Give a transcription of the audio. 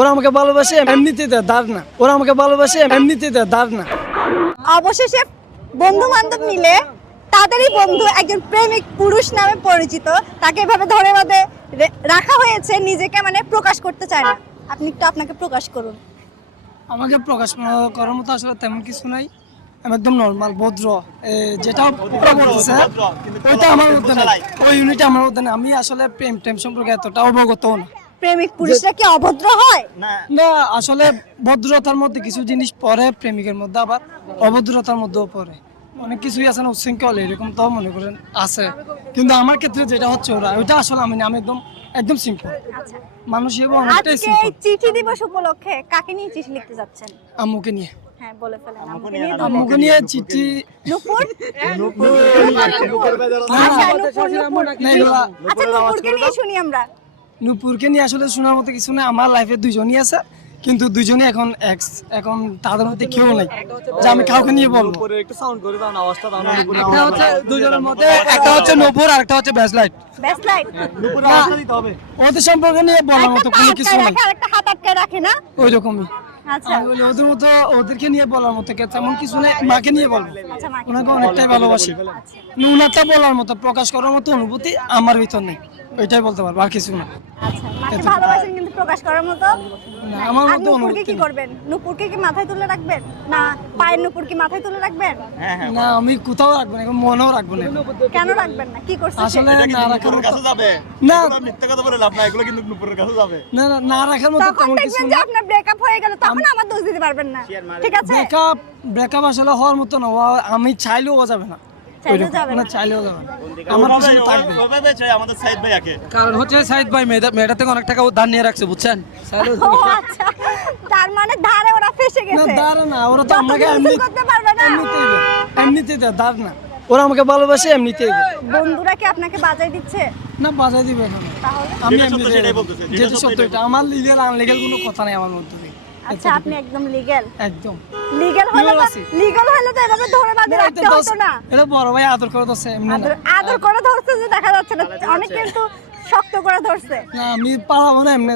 ওরা আমাকে ভালোবাসে এমনিতে দাঁড় না ওরা আমাকে ভালোবাসে এমনিতে দাঁড় না অবশেষে বন্ধু বান্ধব মিলে তাদেরই বন্ধু একজন প্রেমিক পুরুষ নামে পরিচিত। তাকে এভাবে ধরে বাঁধে রাখা হয়েছে নিজেকে মানে প্রকাশ করতে চায় না। আপনি একটু আপনাকে প্রকাশ করুন। আমাকে প্রকাশ করার মতো আসলে তেমন কিছু নাই। আমি একদম নর্মাল ভদ্র। যেটা বলতেছে ওইটা আমার মধ্যে নেই। ওই ইউনিট আমার মধ্যে নেই। আমি আসলে প্রেম টেম সম্পর্কে এতটা অবগত না। প্রেমিক পুরুষরা কি অভদ্র হয়? না। আসলে ভদ্রতার মধ্যে কিছু জিনিস পরে প্রেমিকের মধ্যে আবার অভদ্রতার মধ্যেও পড়ে অনেক কিছুই আছে না উচ্ছৃঙ্খল এরকম তো মনে করেন আছে। কিন্তু আমার ক্ষেত্রে যেটা হচ্ছে ওরা ওইটা আসলে আমি আমি একদম একদম সিম্পল আচ্ছা। মানুষ হিসেবে অনেকটাই আজকে সিম্পল চিঠি দিবস উপলক্ষে কাকে নিয়ে চিঠি লিখতে যাচ্ছেন? আম্মুকে নিয়ে। হ্যাঁ বলে ফেলেন আমাকে নিয়ে বলেন। আম্মুকে নিয়ে চিঠি নুপুর? না, আচ্ছা, নুপুর, নুপুর। আচ্ছা নুপুরকে নিয়ে শুনি আমরা। নূপুরকে নিয়ে আসলে শোনার মতো কিছু নেই। আমার লাইফে দুইজনই আছে কিন্তু দুইজনই এখন এক্স এখন তাদের মধ্যে কেউ নেই। যে আমি কাউকে নিয়ে বলব। একটু সাউন্ড করে দাও না আওয়াজটা দাও না একটা হচ্ছে দুজনের মধ্যে একটা হচ্ছে নূপুর আর একটা হচ্ছে ব্যাসলাইট বেস্ট লাইট নুপুরে আওয়াজটা দিতে হবে। ওদের সম্পর্কে নিয়ে বলার মতো কোনো কিছু নেই। একটা হাত আটকায় রাখে না? ওই রকমই আচ্ছা ওদের মতো ওদেরকে নিয়ে বলার মতো কে তেমন কিছু নেই। মাকে নিয়ে বলব। আচ্ছা ওনাকে অনেকটাই ভালোবাসি। উনারটা বলার মতো প্রকাশ করার মতো অনুভূতি আমার ভিতর নেই। ওইটাই বলতে পারব আর কিছু না। আচ্ছা মাকে ভালোবাসেন কিন্তু প্রকাশ করার মতো? আমার মতো নুপুরকে কি করবেন? নুপুরকে কি মাথায় তুলে রাখবেন? না পায়ের নুপুর কি মাথায় তুলে রাখবেন? না আমি কোথাও রাখব না মনেও রাখব না। কেন রাখবেন না? কি করছে সে? আসলে না রাখার কাছে যাবে? না। মিথ্যা কথা বলে লাভ না এগুলো কিন্তু নুপুরের কাছে যাবে। না না, না রাখার মতো তেমন কিছু না। আপনার ব্রেকআপ হয়ে গেল তখন আমার দোষ দিতে পারবেন না। ঠিক আছে? ব্রেকআপ ব্রেকআপ আসলে হওয়ার মতো না আমি চাইলেও ও যাবে না। না না। চাইলেও যাবে আমার পিছনে থাকবে। ওইভাবে চাই আমাদের সাইদ ভাইয়াকে কারণ হচ্ছে সাইদ ভাই মেয়েটা মেয়েটা থেকে অনেক টাকা ধার নিয়ে রাখছে বুঝছেন? আচ্ছা তার মানে ধারে ওরা ফেসে না গেছে। না ওরা তো আমাকে এমনি করতে পারবে না। এমনিতেই না। ওরা আমাকে ভালোবাসে এমনিতেই বন্ধুরা কি আপনাকে বাজাই দিচ্ছে? না বাজাই দিবে না। তাহলে? আমি এমনিতেই সেটাই দেব। বলতেছে, যেটা যেটা সত্য সত্য এটা। আমার লিগেল আনলিগেল কোনো কথা নেই আমার মধ্যে। আচ্ছা আপনি একদম লিগ্যাল একদম। লিগ্যাল হলো। লিগ্যাল হলো তো এভাবে ধরে বাঁধে রাখতে হতো না। এটা বড় ভাই আদর করে ধরছে এমনি না। আদর আদর করে ধরছে যে দেখা যাচ্ছে না। অনেক কিন্তু শক্ত করে ধরছে। না আমি পালাবো না এমনি